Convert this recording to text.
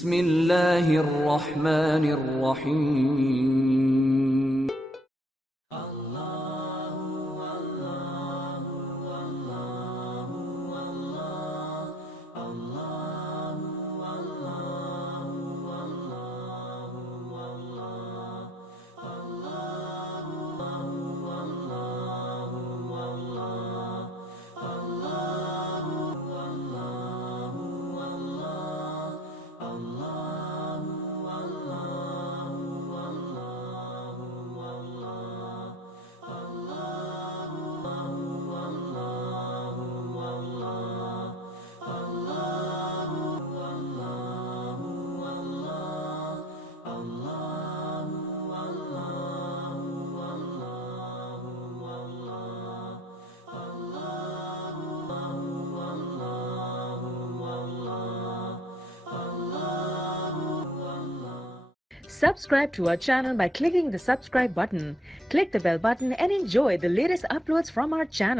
بسم الله الرحمن الرحيم. Subscribe to our channel by clicking the subscribe button. Click the bell button and enjoy the latest uploads from our channel.